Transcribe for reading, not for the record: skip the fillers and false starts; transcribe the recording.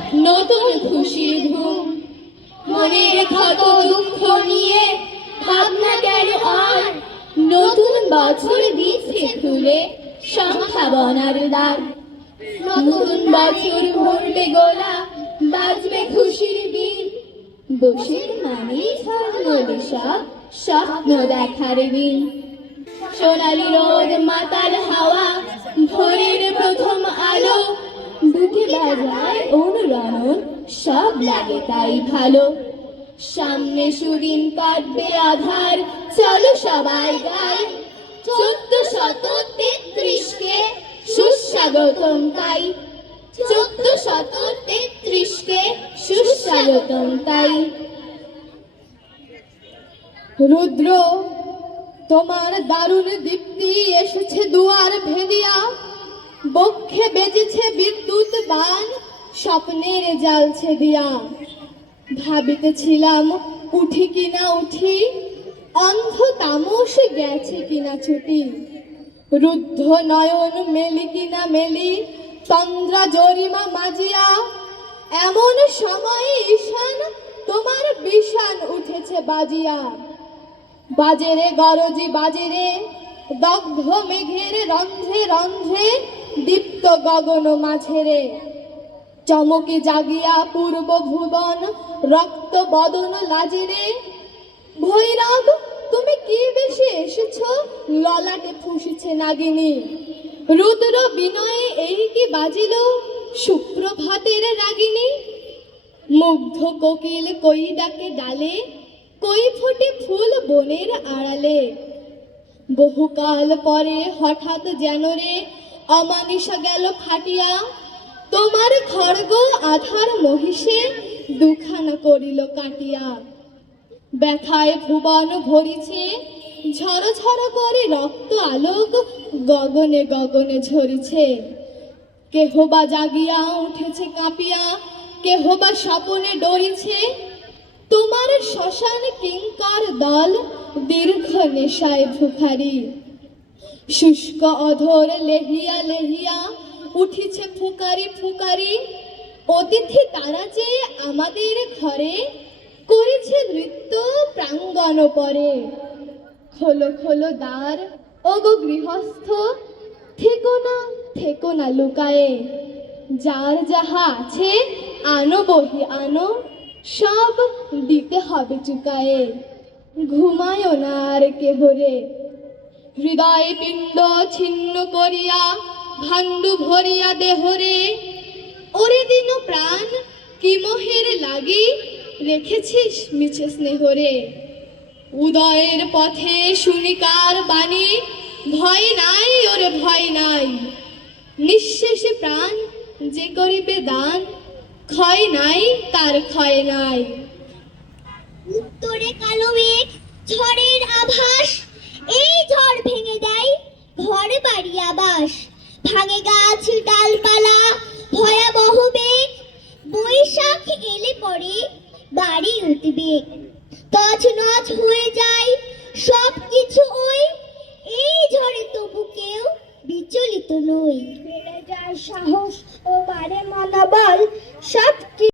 নতুন খুশির ধুম, মনের ক্ষত দুঃখ নিয়ে ভাবনা কেন আর, নতুন বছর দিচ্ছে খুলে সম্ভাবনার দ্বার। নতুন বছর ভরবে গোলা, বাজবে খুশির বীণ, বসির মানে ঝলমলে সব স্বপ্ন দেখার দিন। সোনালি রোদ, মাতাল হাওয়া, ভোরের প্রথম আলো, বুকে বাজায় অনুরণন, সব লাগে তাই ভালো। সামনে সুদিন কাটবে আধার, চলো সবাই গাই 1433-কে সুস্বাগতম তাই। 1433-কে সুস্বাগতম তাই। রুদ্র, তোমার দারুণ দীপ্তি এসেছে দুয়ার ভেদিয়া, বক্ষে বেজেছে বিদ্যুৎ বাণ, স্বপ্নের জ্বালছে দিয়া। ভাবিতেছিলাম উঠি কিনা উঠি, অন্ধ তামস গেছে কিনা ছুটি। রুদ্ধ নয়ন মেলি কিনা মেলি, তন্দ্রা জরিমা মাজিয়া। এমন সময় ঈশান তোমার বিষান উঠেছে বাজিয়া। বাজেরে গরজি বাজেরে, দগ্ধ মেঘের রন্ধ্রে রন্ধ্রে, দীপ্ত গগন মাঝেরে। চমকে জাগিয়া পূর্ব ভুবন, রক্ত বদন লাজিরে। ভৈরব, তুমি কি বেশি এসেছ, ললাটে ফুঁসিছে নাগিনী। রুদ্র বিনয়ে এই কি বাজিল, সুপ্রভাতের রাগিনী। মুগ্ধ কোকিল কই ডাকে ডালে, কই ফোটে ফুল বনের আড়ালে। বহুকাল পরে হঠাৎ যেন রে অমানিসা গেল ফাটিয়া, তোমার খড়গ আধার মহিষে দুখানা করিল কাটিয়া। ব্যথায় ভুবন ভরিছে, ঝড় ঝড় করে রক্ত আলোক গগনে গগনে ঝরিছে। কেহ বা জাগিয়া উঠেছে কাঁপিয়া, কেহ বা স্বপনে ডরিছে। তোমার শ্মশান কিঙ্কর দল দীর্ঘ নেশায় ভুখারি। শুষ্ক অধর লেহিয়া লেহিয়া উঠিছে ফুকারি ফুকারি। অতিথি তারা যে আমাদের ঘরে, করেছে নৃত্য প্রাঙ্গণ পরে। খোলো খোলো দ্বার ওগো গৃহস্থ, থেকো না লুকায়ে। যার যাহা আছে আনো বহি আনো, সব দিতে হবে চুকায়ে। ঘুমায়ও না আর কেহ রে, হৃদয় পিণ্ড ছিন্ন করিয়া ভাণ্ডু ভরিয়া দেহরে। ওরে দিন প্রাণ কি মোহের লাগি, রেখেছিস মিছে স্নেহরে। উদয়ের পথে শুনিকার বাণী, ভয় নাই ওরে ভয় নাই। নিঃশেষে প্রাণ যে করিবে দান, ক্ষয় নাই তার ক্ষয় নাই। উত্তরে কালো মেঘ, ঝড়ের আভাস, এই ঝড় ভেঙে দেয় ঘর বাড়ি আবাস। ভাঙে গাছ ডালপালা, ভয়াবহ বেগ, বৈশাখ এলে পরে বাড়ি উঠবেগ। তছনছ হয়ে যায় সব কিছু ওই, এই ঝড়ে তবু কেউ বিচলিত নই। বেড়ে যায় সাহস ও বাড়ে মনোবল, সব